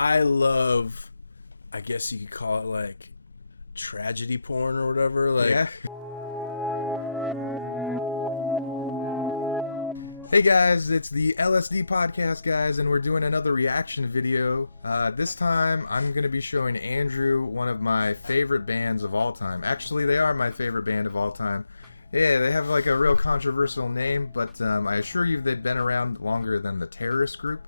I love, I guess you could call it like tragedy porn or whatever. Like, Yeah. Hey guys, it's the LSD podcast, guys, and we're doing another reaction video. This time, I'm going to be showing Andrew one of my favorite bands of all time. Actually, they are my favorite band of all time. Yeah, they have like a real controversial name, but I assure you they've been around longer than the Terrorist Group.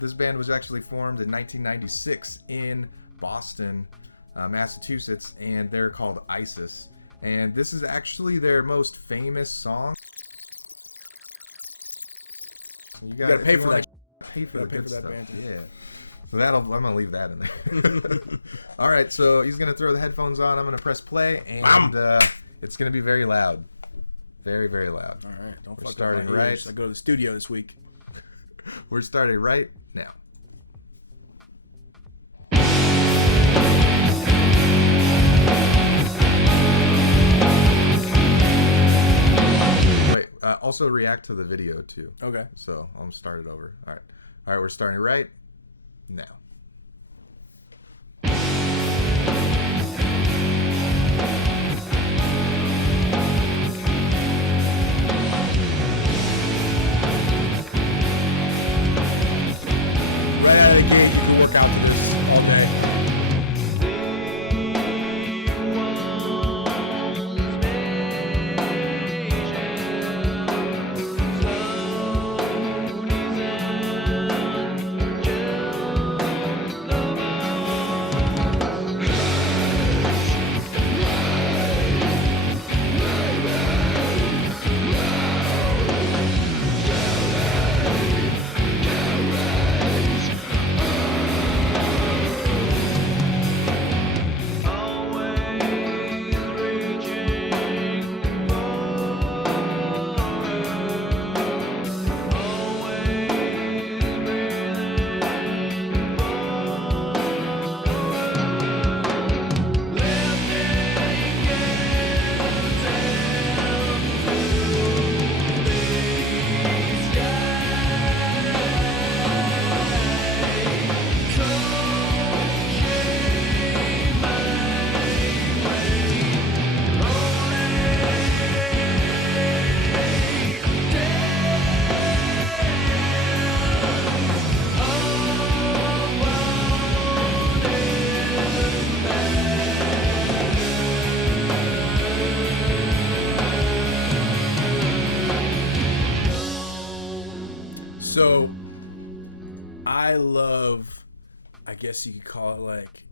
This band was actually formed in 1996 in Boston, Massachusetts, and they're called ISIS. And this is actually their most famous song. You gotta pay for that. Pay for the good stuff. Band. Yeah. So I'm gonna leave that in there. All right. So he's gonna throw the headphones on. I'm gonna press play, and it's gonna be very loud, very, very loud. All right. Don't We're fuck starting up my ears. right. I go to the studio this week. We're starting right now. Wait. Also react to the video too. Okay. So I'm gonna start it over. All right. We're starting right now. Right out of the gate, you can work out to this all day. So, I love, I guess you could call it like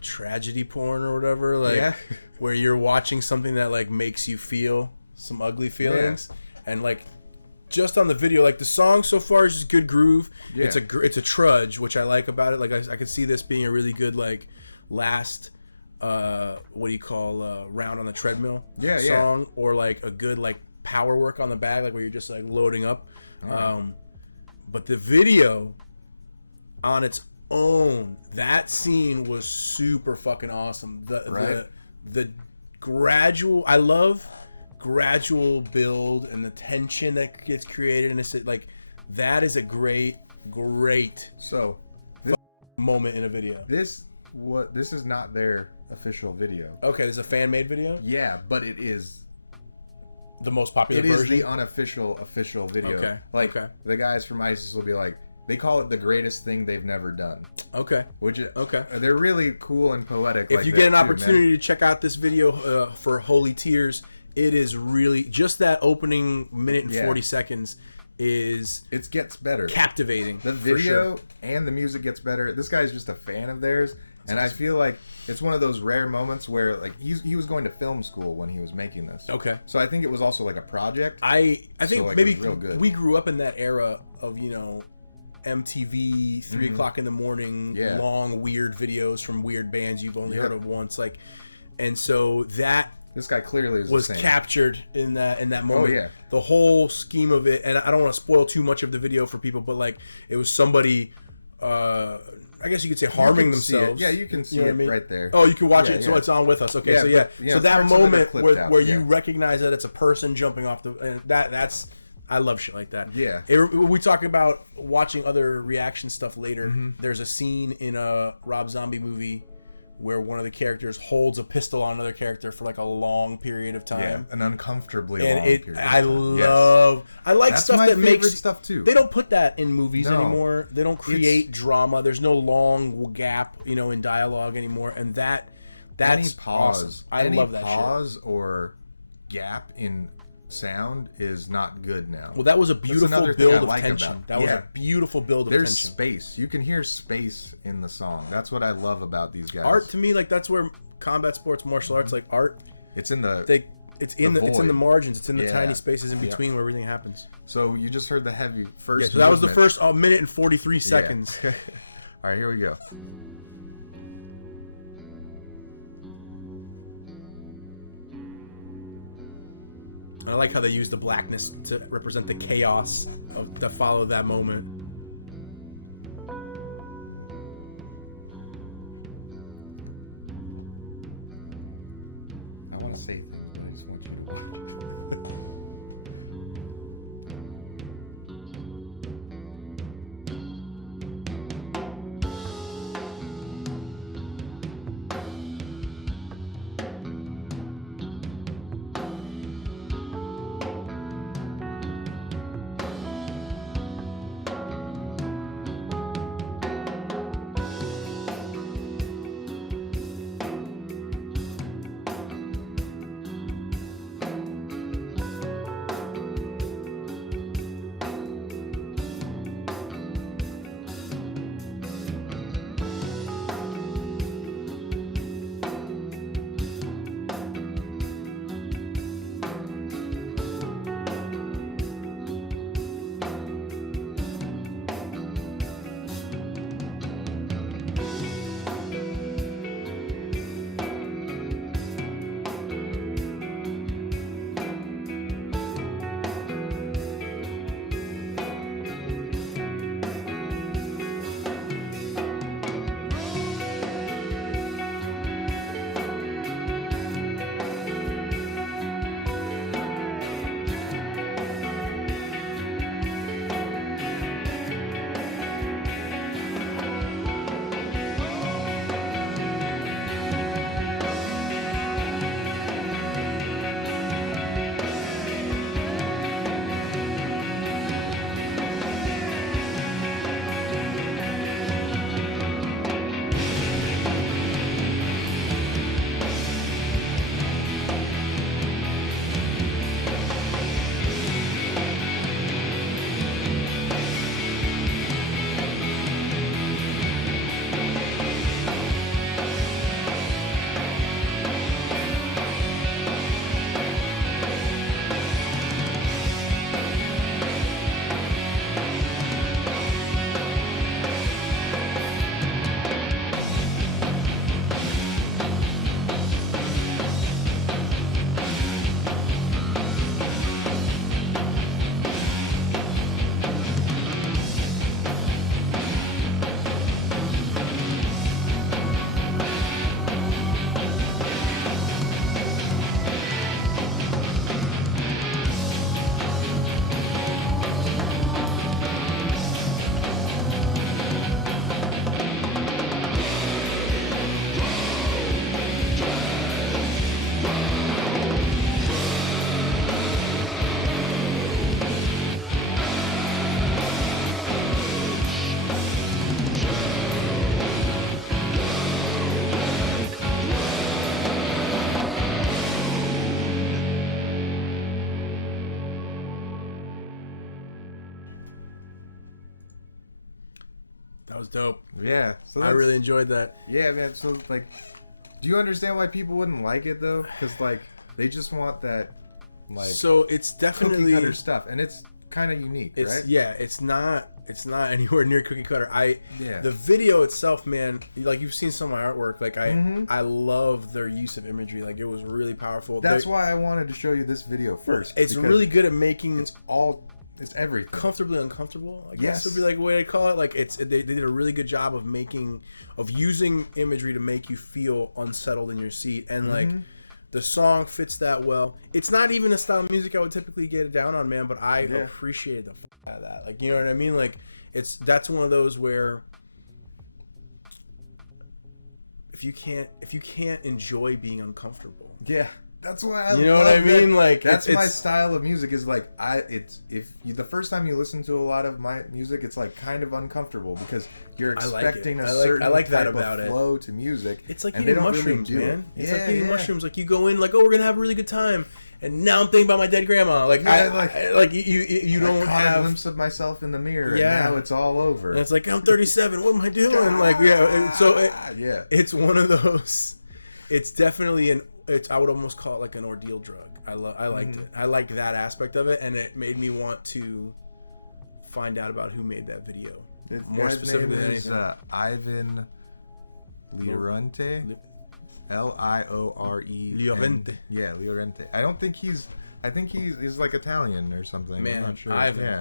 tragedy porn or whatever. Like, Yeah. where you're watching something that like makes you feel some ugly feelings, and like just on the video, like the song so far is just good groove. Yeah. It's a trudge, which I like about it. Like I could see this being a really good like last what do you call round on the treadmill song, or like a good like power work on the bag, like where you're just like loading up. But the video on its own, that scene was super fucking awesome. The gradual, I love gradual build and the tension that gets created, and it's like that is a great So moment in a video. this is not their official video. Okay, there's a fan made video. Yeah, but it is. The most popular It version. is the unofficial official video. Okay. Like Okay. the guys from ISIS will be like, they call it the greatest thing they've never done. Okay. Which is Okay. They're really cool and poetic. If like you that get an too, opportunity man. to check out this video for Holy Tears, it is really just that opening minute and 40 seconds is it gets better. captivating. The for video sure. and the music gets better. This guy's just a fan of theirs, and I feel like it's one of those rare moments where like he was going to film school when he was making this. Okay. So I think it was also like a project. I think So, like, maybe it was real good. we grew up in that era of, you know, MTV 3 o'clock in the morning, long weird videos from weird bands you've only heard of once, like, and so that This guy clearly was the same. captured in that moment. Oh, yeah. The whole scheme of it, and I don't want to spoil too much of the video for people, but like it was somebody, I guess you could say harming themselves. Yeah, you can see know what it I mean? right there. Oh, you can watch Yeah, it, so yeah. it's on with us. Okay, Yeah, so but, so that parts of it are moment clipped where out, you recognize that it's a person jumping off the, and that's I love shit like that. Yeah. We talk about watching other reaction stuff later. There's a scene in a Rob Zombie movie where one of the characters holds a pistol on another character for like a long period of time. Yeah, an uncomfortably long period. I like That's stuff my that favorite makes stuff too. They don't put that in movies anymore. They don't create drama. There's no long gap, in dialogue anymore, and that's any pause. Awesome. I love that pause shit. Or gap in sound is not good now. Well, that was a beautiful build of tension. That was a beautiful build of tension. There's space. You can hear space in the song. That's what I love about these guys. Art to me, like that's where combat sports, martial arts, like art. It's in the. It's in the margins. It's in the tiny spaces in between where everything happens. So you just heard the heavy first. Yeah, so that was the first minute and 43 seconds. Yeah. All right, here we go. I like how they use the blackness to represent the chaos that followed that moment. I want to say things, but I just want you to. That was dope. Yeah. So I really enjoyed that. Yeah, man. So, like, do you understand why people wouldn't like it, though? Because, like, they just want that, like... So, it's definitely... cookie cutter stuff. And it's kind of unique, right? Yeah, it's not anywhere near cookie cutter. Yeah. The video itself, man, like, you've seen some of my artwork. Like, I love their use of imagery. Like, it was really powerful. That's why I wanted to show you this video first. It's really good at making... It's everything. Comfortably uncomfortable, I guess would be like the way I call it. Like they did a really good job of using imagery to make you feel unsettled in your seat. And like The song fits that well. It's not even a style of music I would typically get down on, man, but I appreciated the fuck out of that. Like, you know what I mean? Like, that's one of those where if you can't enjoy being uncomfortable. Yeah. That's why I you know what I mean? That. Like that's my style of music. Is like the first time you listen to a lot of my music, it's like kind of uncomfortable because you're expecting a certain type of flow to music. It's like eating mushrooms, man. It's like eating mushrooms. Like you go in, like, oh, we're gonna have a really good time, and now I'm thinking about my dead grandma. Like you don't have a glimpse of myself in the mirror. Yeah, and now it's all over. And it's like I'm 37. What am I doing? Like it's one of those. It's definitely I would almost call it like an ordeal drug. I liked it. I liked that aspect of it, and it made me want to find out about who made that video. More specifically than anything. Ivan Llorente. Liore. Llorente. Yeah, Llorente. I think he's like Italian or something. Man, I'm not sure. Ivan. Yeah.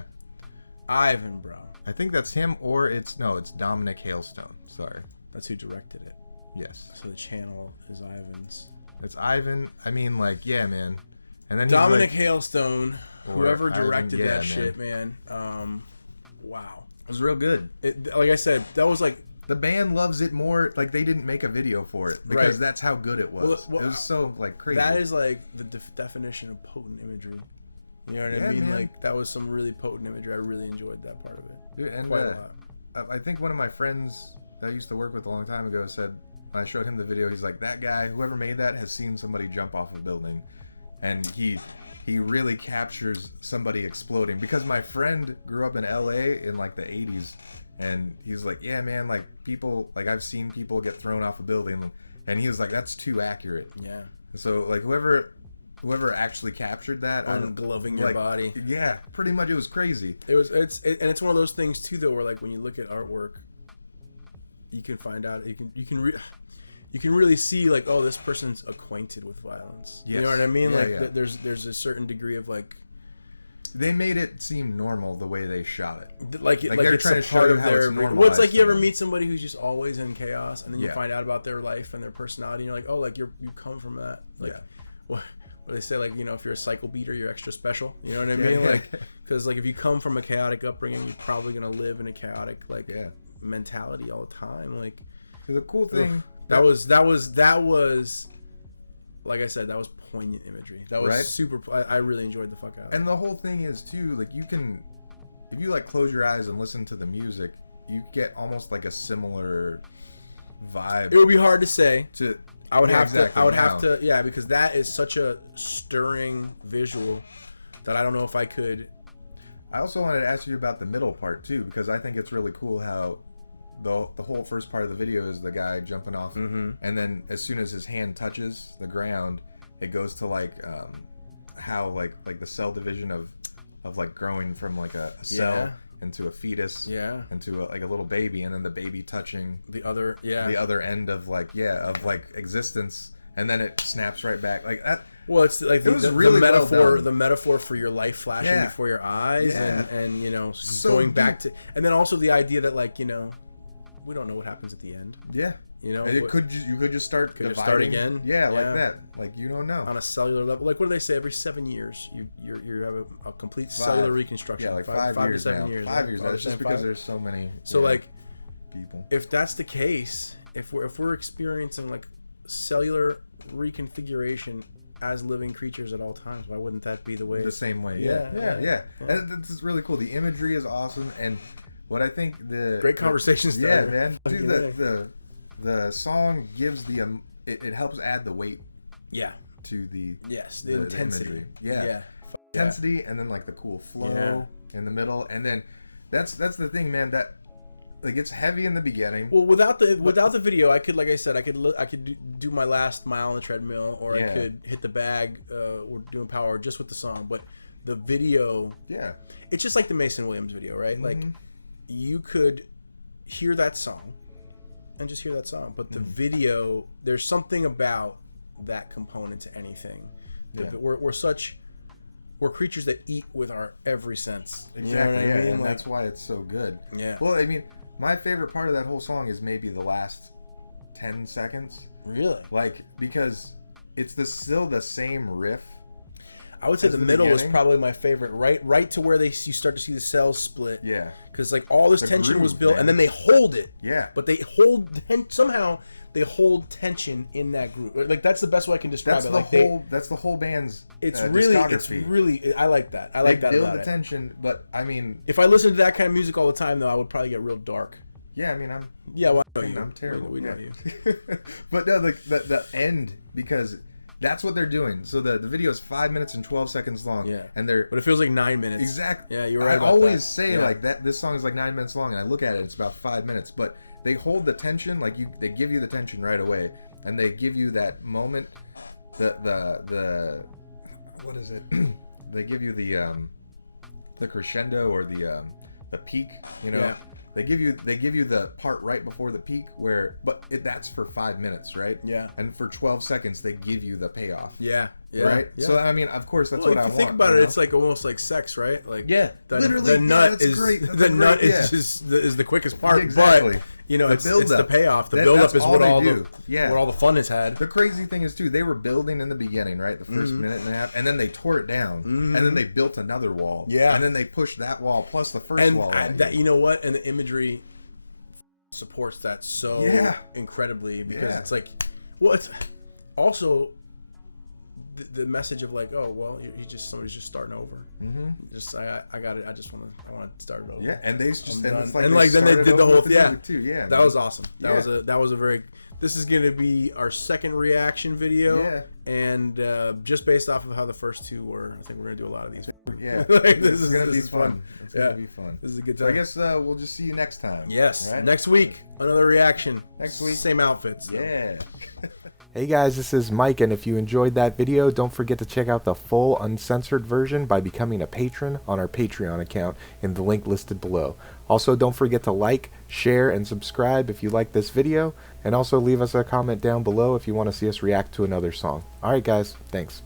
Ivan, bro. I think that's him, or it's Dominic Hailstone. Sorry. That's who directed it. Yes. So the channel is Ivan's. It's Ivan. I mean, like, yeah, man. And then Dominic Hailstone, whoever directed that shit, man. Wow. It was real good. Like I said, that was like the band loves it more. Like they didn't make a video for it because that's how good it was. Well, it was so like crazy. That is like the definition of potent imagery. You know what I mean? Man. Like that was some really potent imagery. I really enjoyed that part of it. Dude, and quite a lot. I think one of my friends that I used to work with a long time ago said, when I showed him the video, he's like, that guy, whoever made that, has seen somebody jump off a building, and he really captures somebody exploding. Because my friend grew up in LA in like the 80s, and he was like, yeah, man, like people, like I've seen people get thrown off a building, and he was like, that's too accurate. Yeah. So like whoever actually captured that, ungloving your body. Yeah, pretty much. It was crazy. It's one of those things too, though, where like when you look at artwork, you can find out you can really see like, oh, this person's acquainted with violence. Yes. You know what I mean? There's a certain degree of like, they made it seem normal the way they shot it. Like they're it's trying to show you how it's normal. Well, it's like you ever meet somebody who's just always in chaos, and then you find out about their life and their personality, and you're like, oh, like you come from that. Like, what they say, like, you know, if you're a cycle beater, you're extra special. You know what I mean? Like, because like if you come from a chaotic upbringing, you're probably gonna live in a chaotic mentality all the time. Like, the cool thing. That was like I said, that was poignant imagery. That was super. I really enjoyed the fuck out of it. And the whole thing is too, like, you can, if you like close your eyes and listen to the music, you get almost like a similar vibe. It would be hard to say. I would have to, yeah, because that is such a stirring visual that I don't know if I could. I also wanted to ask you about the middle part too, because I think it's really cool how the whole first part of the video is the guy jumping off, and then as soon as his hand touches the ground, it goes to like how like the cell division of like growing from like a cell into a fetus, into a little baby, and then the baby touching the other end of existence, and then it snaps right back like that. Well, it's like the metaphor for your life flashing before your eyes, and you know, so going back to, and then also the idea that, like, you know, we don't know what happens at the end. Yeah. You know, and you could just start again. Yeah, like that. Like, you don't know. On a cellular level. Like, what do they say? Every 7 years, you have a complete cellular reconstruction. Yeah, like 5 years to 7 years. 5 years. That's just because there's so many. So like, people. If that's the case, if we're experiencing like cellular reconfiguration as living creatures at all times, why wouldn't that be the same way? Yeah. And this is really cool. The imagery is awesome, and what I think great conversations. Yeah, man. Dude, the song gives it helps add the weight. Yeah. To the intensity. Intensity, and then like the cool flow in the middle, and then that's the thing, man. That like it's heavy in the beginning. Well, without the video, I could, like I said, I could do my last mile on the treadmill, or I could hit the bag or doing power just with the song. But the video, it's just like the Mason Williams video, right? Like, you could hear that song and just hear that song, but the video, there's something about that component to anything. We're creatures that eat with our every sense. Exactly. You know what I mean? And like, that's why it's so good. Yeah. Well, I mean, my favorite part of that whole song is maybe the last 10 seconds. Really? Like, because still the same riff. I would say the middle was probably my favorite, right to where you start to see the cells split. Yeah. Because like all this tension was built, and then they hold it. Yeah. But somehow they hold tension in that group. Like that's the best way I can describe it. Like that's the whole band's discography. It's really I like that. I like that build about the tension, but I mean, if I listened to that kind of music all the time, though, I would probably get real dark. Yeah, I mean, I know you. I'm terrible. We know you. But no, the end, because that's what they're doing. So the video is 5 minutes and 12 seconds long. Yeah. And but it feels like 9 minutes. Exactly. Yeah, you're right. I always say like that. This song is like 9 minutes long, and I look at it, it's about 5 minutes. But they hold the tension, like they give you the tension right away, and they give you that moment. The what is it? They give you the crescendo or the peak. You know. Yeah. They give you the part right before the peak that's for 5 minutes, right? Yeah. And for 12 seconds they give you the payoff. Yeah. Yeah. Right? Yeah. So I mean, of course that's what I want. If you think about it, it's like almost like sex, right? Like literally the nut is great. The nut is the quickest part. Exactly. But it's the payoff. The build up is what all the fun has had. The crazy thing is too, they were building in the beginning, right? The first minute and a half, and then they tore it down, and then they built another wall. Yeah. And then they pushed that wall plus the first wall. And that, you know what? And the imagery supports that so incredibly, because it's like, well, it's also the message of like, oh well, somebody's just starting over. Just I got it. I want to start it over. Yeah, and they just then they did the whole thing. Too. Yeah, that was awesome. That was a very. This is gonna be our second reaction video. Yeah. And just based off of how the first two were, I think we're gonna do a lot of these. Yeah, this is gonna be fun. It's gonna be fun. This is a good time. So I guess we'll just see you next time. Yes. Right? Next week, another reaction. Next week, same outfits. So. Yeah. Hey guys, this is Mike, and if you enjoyed that video, don't forget to check out the full uncensored version by becoming a patron on our Patreon account in the link listed below. Also, don't forget to like, share, and subscribe if you like this video, and also leave us a comment down below if you want to see us react to another song. Alright guys, thanks.